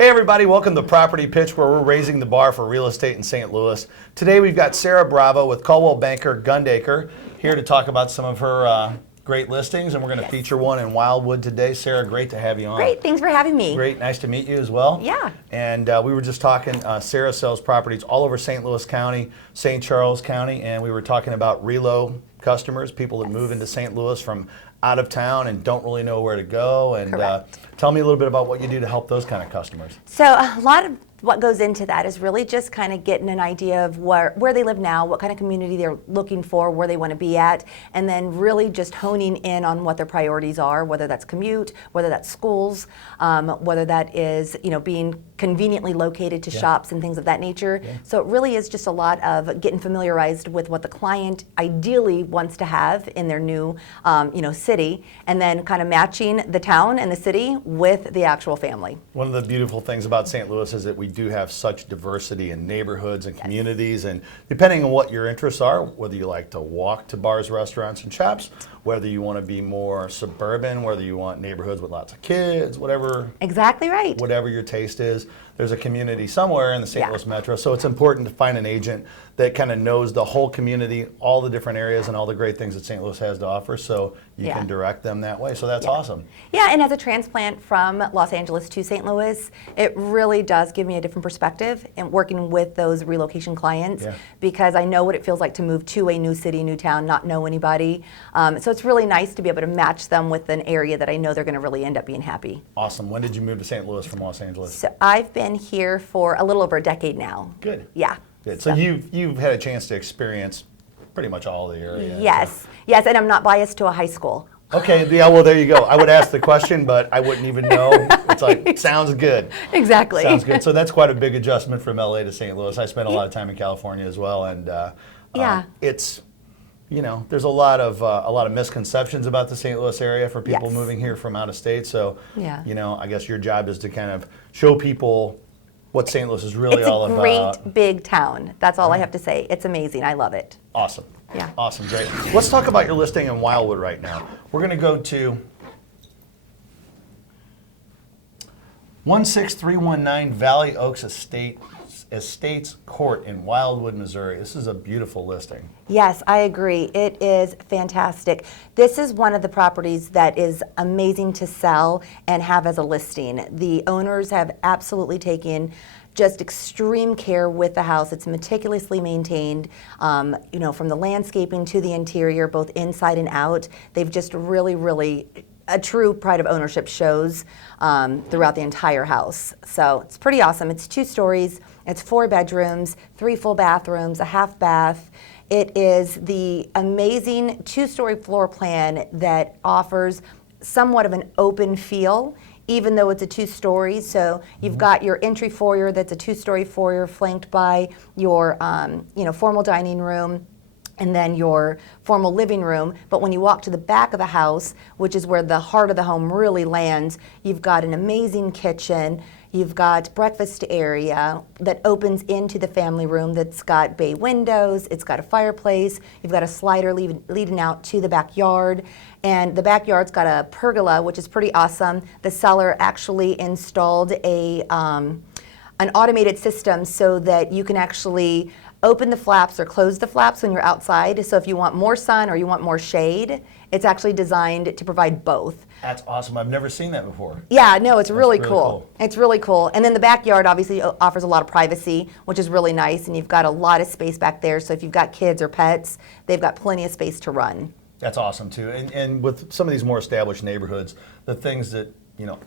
Hey everybody, welcome to Property Pitch, where we're raising the bar for real estate in St. Louis. Today we've got Sarah Bravo with Coldwell Banker Gundaker here to talk about some of her great listings, and we're going to feature one in Wildwood today. Sarah, great to have you on. Great, thanks for having me. Great, nice to meet you as well. Yeah. And we were just talking, Sarah sells properties all over St. Louis County, St. Charles County, and we were talking about relo customers, people that move into St. Louis from out of town and don't really know where to go. And tell me a little bit about what you do to help those kind of customers. So a lot of what goes into that is really just kind of getting an idea of where they live now, what kind of community they're looking for, where they want to be at, and then really just honing in on what their priorities are, whether that's commute, whether that's schools, whether that is being conveniently located to shops and things of that nature. So it really is just a lot of getting familiarized with what the client ideally wants to have in their new city, and then kind of matching the town and the city with the actual family. One of the beautiful things about St. Louis is that we do have such diversity in neighborhoods and communities, and depending on what your interests are, whether you like to walk to bars, restaurants, and shops, whether you want to be more suburban, whether you want neighborhoods with lots of kids, whatever. Exactly right. Whatever your taste is, there's a community somewhere in the St. Louis Metro. So it's important to find an agent that kind of knows the whole community, all the different areas, and all the great things that St. Louis has to offer, so you can direct them that way. So that's awesome. Yeah, and as a transplant from Los Angeles to St. Louis, it really does give me a different perspective in working with those relocation clients, because I know what it feels like to move to a new city, new town, not know anybody. So it's really nice to be able to match them with an area that I know they're going to really end up being happy. Awesome. When did you move to St. Louis from Los Angeles? So I've been here for a little over a decade now. Good. Yeah. Good. So you've had a chance to experience pretty much all the area. Yes. Yes, and I'm not biased to a high school. Okay, yeah, well, there you go. I would ask the question, but I wou't even know. It's like, sounds good. Exactly. Sounds good. So that's quite a big adjustment from LA to St. Louis. I spent a lot of time in California as well, and it's, there's a lot of misconceptions about the St. Louis area for people moving here from out of state. So, I guess your job is to kind of show people what St. Louis is really all about. It's a great big town. That's all I have to say. It's amazing. I love it. Awesome. Yeah. Awesome. Great. Let's talk about your listing in Wildwood right now. We're going to go to 16319 Valley Oaks Estates Court in Wildwood, Missouri. This is a beautiful listing. Yes, I agree. It is fantastic. This is one of the properties that is amazing to sell and have as a listing. The owners have absolutely taken just extreme care with the house. It's meticulously maintained, from the landscaping to the interior, both inside and out. They've just really a true pride of ownership shows throughout the entire house. So it's pretty awesome. It's 2 stories, it's 4 bedrooms, 3 full bathrooms, a half bath. It is the amazing 2-story floor plan that offers somewhat of an open feel, even though it's a 2-story. So you've got your entry foyer that's a 2-story foyer flanked by your formal dining room, and then your formal living room. But when you walk to the back of the house, which is where the heart of the home really lands, you've got an amazing kitchen. You've got breakfast area that opens into the family room that's got bay windows. It's got a fireplace. You've got a slider leading out to the backyard. And the backyard's got a pergola, which is pretty awesome. The seller actually installed an automated system so that you can actually open the flaps or close the flaps when you're outside. So if you want more sun or you want more shade, it's actually designed to provide both. That's awesome. I've never seen that before. Yeah, no, it's really cool. It's really cool. And then the backyard obviously offers a lot of privacy, which is really nice. And you've got a lot of space back there. So if you've got kids or pets, they've got plenty of space to run. That's awesome too. And with some of these more established neighborhoods, the things that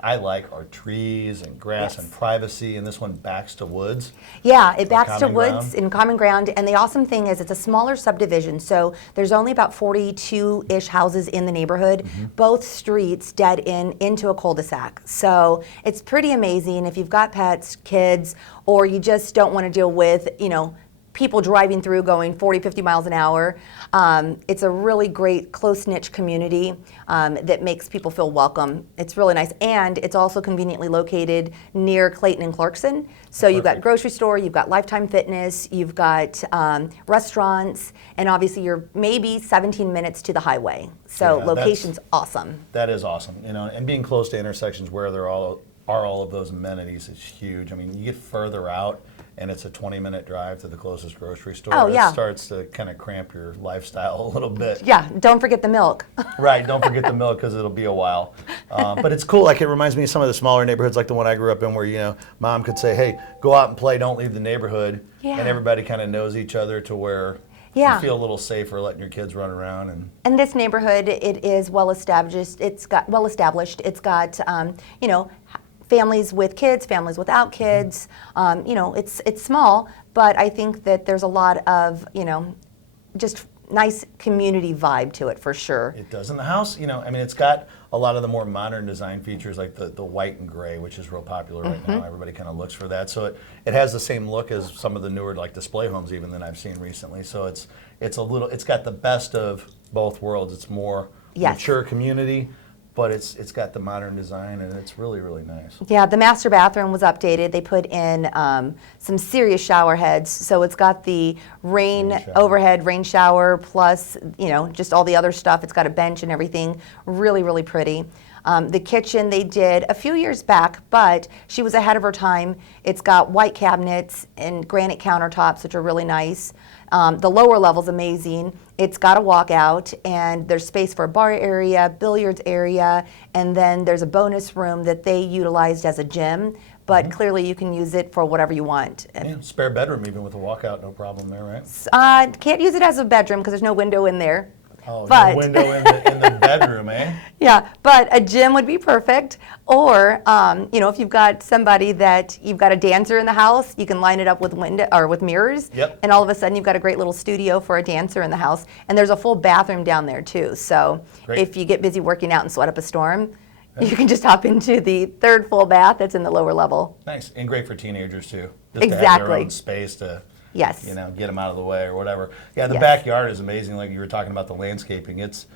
I like are trees and grass and privacy, and this one backs to woods. Yeah, it backs to woods and common ground, and the awesome thing is it's a smaller subdivision, so there's only about 42-ish houses in the neighborhood, both streets dead into a cul-de-sac. So it's pretty amazing if you've got pets, kids, or you just don't want to deal with, people driving through going 40, 50 miles an hour. It's a really great close-knit community that makes people feel welcome. It's really nice. And it's also conveniently located near Clayton and Clarkson. So you've got grocery store, you've got Lifetime Fitness, you've got restaurants, and obviously you're maybe 17 minutes to the highway. So location's awesome. That is awesome. And being close to intersections where they're all are all of those amenities. It's huge. I mean, you get further out, and it's a 20-minute drive to the closest grocery store. Oh, yeah. It starts to kind of cramp your lifestyle a little bit. Yeah, don't forget the milk. Right, don't forget the milk because it'll be a while. But it's cool. Like, it reminds me of some of the smaller neighborhoods, like the one I grew up in, where, you know, mom could say, hey, go out and play, don't leave the neighborhood. Yeah. And everybody kind of knows each other to where Yeah. you feel a little safer letting your kids run around. And this neighborhood, it is well established. It's got you know, families with kids, families without kids. You know, it's small, but I think that there's a lot of, you know, just nice community vibe to it for sure. It does. In the house, you know, I mean, it's got a lot of the more modern design features, like the white and gray, which is real popular right now. Everybody kind of looks for that. So it has the same look as some of the newer, like, display homes even that I've seen recently. So it's got the best of both worlds. It's more Yes. mature community, but it's got the modern design, and it's really, really nice. Yeah, the master bathroom was updated. They put in some serious shower heads. So it's got the Rain shower. overhead rain shower plus, you know, just all the other stuff. It's got a bench and everything. Really, really pretty. The kitchen they did a few years back, but she was ahead of her time. It's got white cabinets and granite countertops, which are really nice. The lower level's amazing. It's got a walkout, and there's space for a bar area, billiards area, and then there's a bonus room that they utilized as a gym, but clearly you can use it for whatever you want. Yeah, spare bedroom even with a walkout, no problem there, right? Can't use it as a bedroom because there's no window in there. Oh, But- no window in the bedroom, eh? Yeah, but a gym would be perfect. Or, you know, if you've got somebody that you've got a dancer in the house, you can line it up with window or with mirrors, Yep. and all of a sudden you've got a great little studio for a dancer in the house. And there's a full bathroom down there too. So Great. if you get busy working out and sweat up a storm, you can just hop into the third full bath that's in the lower level. Nice, and great for teenagers too. Just to have their Exactly. own space to, Yes. you know, get them out of the way or whatever. Yeah, the Yes. backyard is amazing. Like you were talking about the landscaping, it's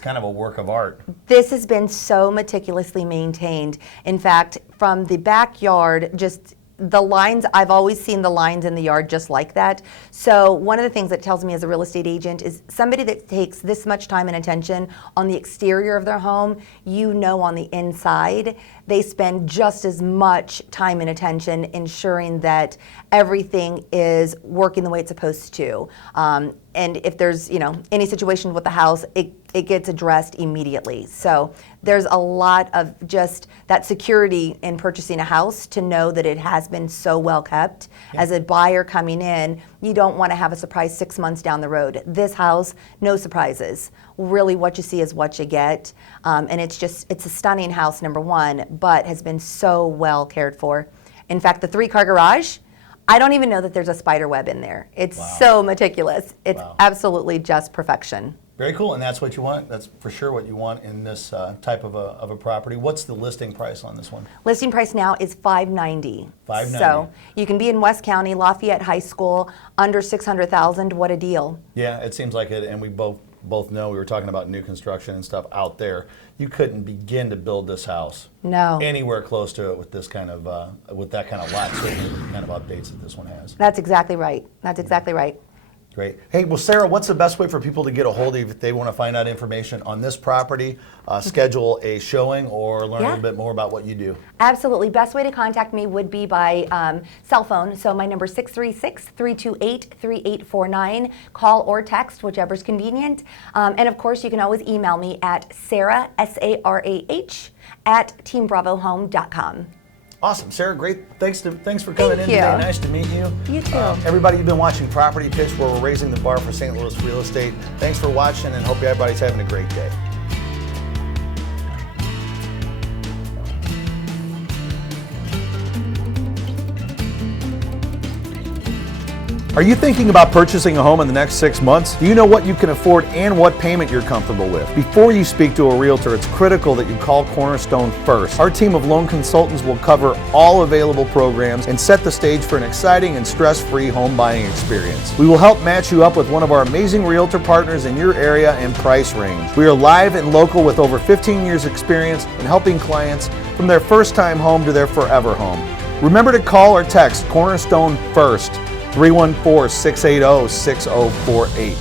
kind of a work of art. This has been so meticulously maintained. In fact, from the backyard, just the lines, I've always seen the lines in the yard just like that. So one of the things that tells me as a real estate agent is somebody that takes this much time and attention on the exterior of their home, you know, on the inside, they spend just as much time and attention ensuring that everything is working the way it's supposed to. And if there's, you know, any situation with the house, it gets addressed immediately. So there's a lot of just that security in purchasing a house to know that it has been so well kept. As a buyer coming in, you don't want to have a surprise 6 months down the road. This house, no surprises. Really what you see is what you get. And it's a stunning house, number one, but has been so well cared for. In fact, the 3-car garage, I don't even know that there's a spider web in there. It's Wow. so meticulous. It's Wow. absolutely just perfection. Very cool, and that's what you want. That's for sure what you want in this type of a property. What's the listing price on this one? Listing price now is $590. $590. So you can be in West County, Lafayette High School, under $600,000. What a deal! Yeah, it seems like it, and we both know, we were talking about new construction and stuff out there. You couldn't begin to build this house No, anywhere close to it with this kind of with that kind of lot, certainly with the kind of updates that this one has. that's exactly right. That's exactly right. Great. Hey, well, Sarah, what's the best way for people to get a hold of you if they want to find out information on this property, schedule a showing, or learn a Yeah. little bit more about what you do? Absolutely. Best way to contact me would be by cell phone. So my number is 636-328-3849. Call or text, whichever's convenient. And of course, you can always email me at Sarah, S-A-R-A-H, at teambravohome.com. Awesome, Sarah. Great. Thanks for coming Thank in you. today. Nice to meet you. You too. Everybody, you've been watching Property Pitch, where we're raising the bar for St. Louis real estate. Thanks for watching, and hope everybody's having a great day. Are you thinking about purchasing a home in the next 6 months? Do you know what you can afford and what payment you're comfortable with? Before you speak to a realtor, it's critical that you call Cornerstone first. Our team of loan consultants will cover all available programs and set the stage for an exciting and stress-free home buying experience. We will help match you up with one of our amazing realtor partners in your area and price range. We are live and local with over 15 years experience in helping clients from their first-time home to their forever home. Remember to call or text Cornerstone first, 314-680-6048.